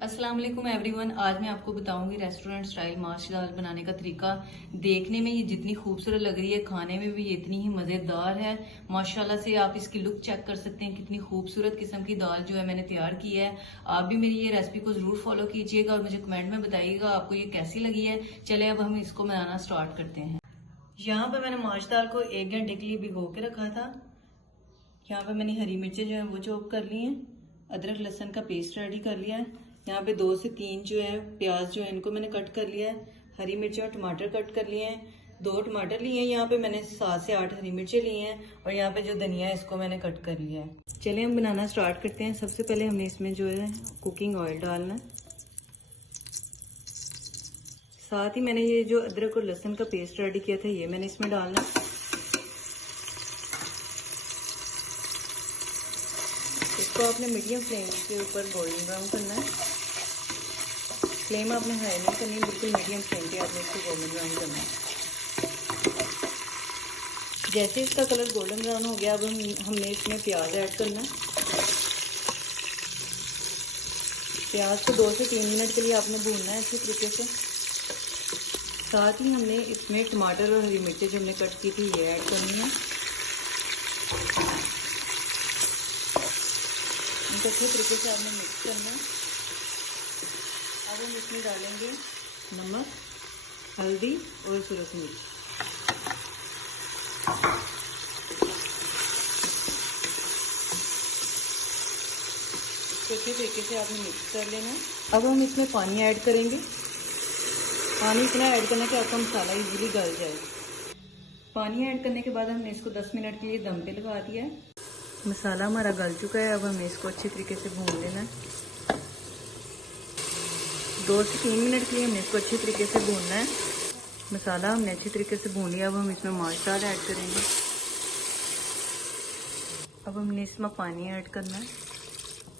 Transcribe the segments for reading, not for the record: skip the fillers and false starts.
अस्सलाम वालेकुम एवरीवन। आज मैं आपको बताऊंगी रेस्टोरेंट स्टाइल माश दाल बनाने का तरीका। देखने में ये जितनी खूबसूरत लग रही है, खाने में भी ये इतनी ही मज़ेदार है। माशाल्लाह से आप इसकी लुक चेक कर सकते हैं, कितनी खूबसूरत किस्म की दाल जो है मैंने तैयार की है। आप भी मेरी ये रेसिपी को ज़रूर फॉलो कीजिएगा और मुझे कमेंट में बताइएगा आपको ये कैसी लगी है। चले अब हम इसको बनाना स्टार्ट करते हैं। यहाँ पर मैंने माश दाल को 1 घंटे के लिए भिगो के रखा था। यहाँ पर मैंने हरी मिर्चें जो है वो चॉप कर ली हैं, अदरक लहसुन का पेस्ट रेडी कर लिया है। यहाँ पे 2 से 3 जो है प्याज जो है इनको मैंने कट कर लिया है। हरी मिर्चें और टमाटर कट कर लिए हैं। 2 टमाटर लिए हैं। यहाँ पे मैंने 7 से 8 हरी मिर्चें ली हैं और यहाँ पे जो धनिया है इसको मैंने कट कर लिया है। चलिए हम बनाना स्टार्ट करते हैं। सबसे पहले हमने इसमें जो है कुकिंग ऑयल डालना है। साथ ही मैंने ये जो अदरक और लहसुन का पेस्ट रेडी किया था ये मैंने इसमें डालना है। इसको आपने मीडियम फ्लेम के ऊपर गोल्डन ब्राउन करना है। फ्लेम आपने हाई नहीं करनी, बिल्कुल मीडियम फ्लेम पे आपने इसको गोल्डन ब्राउन करना है। जैसे इसका कलर गोल्डन ब्राउन हो गया, अब हमने इसमें प्याज ऐड करना है। प्याज को 2 से 3 मिनट के लिए आपने भूनना है अच्छी तरीके से। साथ ही हमने इसमें टमाटर और हरी मिर्चें जो हमने कट की थी ये ऐड करनी है। इनको अच्छे तरीके से आपने मिक्स करना है। अब हम इसमें डालेंगे नमक, हल्दी और सूरज मिर्च। अच्छे तरीके से आपने मिक्स कर लेना है। अब हम इसमें पानी ऐड करेंगे। पानी इतना ऐड करना कि आपका मसाला इजीली गल जाए। पानी ऐड करने के बाद हमने इसको 10 मिनट के लिए दम पे लगा दिया है। मसाला हमारा गल चुका है। अब हमें इसको अच्छे तरीके से भून लेना है। 2 से 3 मिनट के लिए हमने इसको अच्छे तरीके से भूनना है। मसाला हमने अच्छी तरीके से भून लिया। अब हम इसमें माश दाल ऐड करेंगे। अब हमने इसमें पानी ऐड करना है।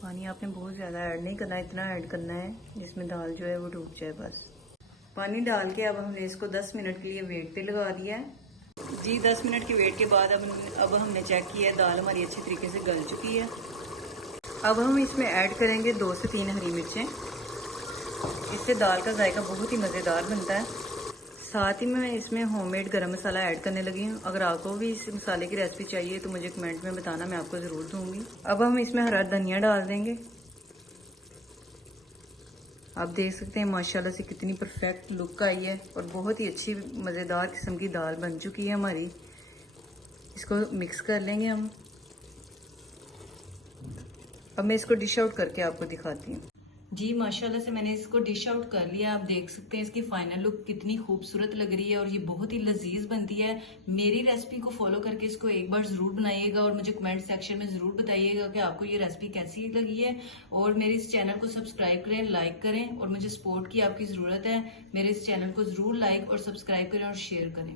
पानी आपने बहुत ज़्यादा ऐड नहीं करना, इतना ऐड करना है जिसमें दाल जो है वो डूब जाए बस। पानी डाल के अब हमने इसको 10 मिनट के लिए वेट पे लगा दिया है। जी 10 मिनट की वेट के बाद अब हमने चेक किया है, दाल हमारी अच्छी तरीके से गल चुकी है। अब हम इसमें ऐड करेंगे 2 से 3 हरी मिर्चें। इससे दाल का जायका बहुत ही मज़ेदार बनता है। साथ ही मैं इसमें होममेड गरम मसाला ऐड करने लगी हूँ। अगर आपको भी इस मसाले की रेसिपी चाहिए तो मुझे कमेंट में बताना, मैं आपको ज़रूर दूंगी। अब हम इसमें हरा धनिया डाल देंगे। आप देख सकते हैं माशाल्लाह से कितनी परफेक्ट लुक आई है और बहुत ही अच्छी मज़ेदार किस्म की दाल बन चुकी है हमारी। इसको मिक्स कर लेंगे हम। अब मैं इसको डिश आउट करके आपको दिखाती हूँ। जी माशाल्लाह से मैंने इसको डिश आउट कर लिया। आप देख सकते हैं इसकी फाइनल लुक कितनी खूबसूरत लग रही है और ये बहुत ही लजीज बनती है। मेरी रेसिपी को फॉलो करके इसको एक बार जरूर बनाइएगा और मुझे कमेंट सेक्शन में जरूर बताइएगा कि आपको ये रेसिपी कैसी लगी है। और मेरे इस चैनल को सब्सक्राइब करें, लाइक करें और मुझे सपोर्ट की आपकी जरूरत है। मेरे इस चैनल को जरूर लाइक और सब्सक्राइब करें और शेयर करें।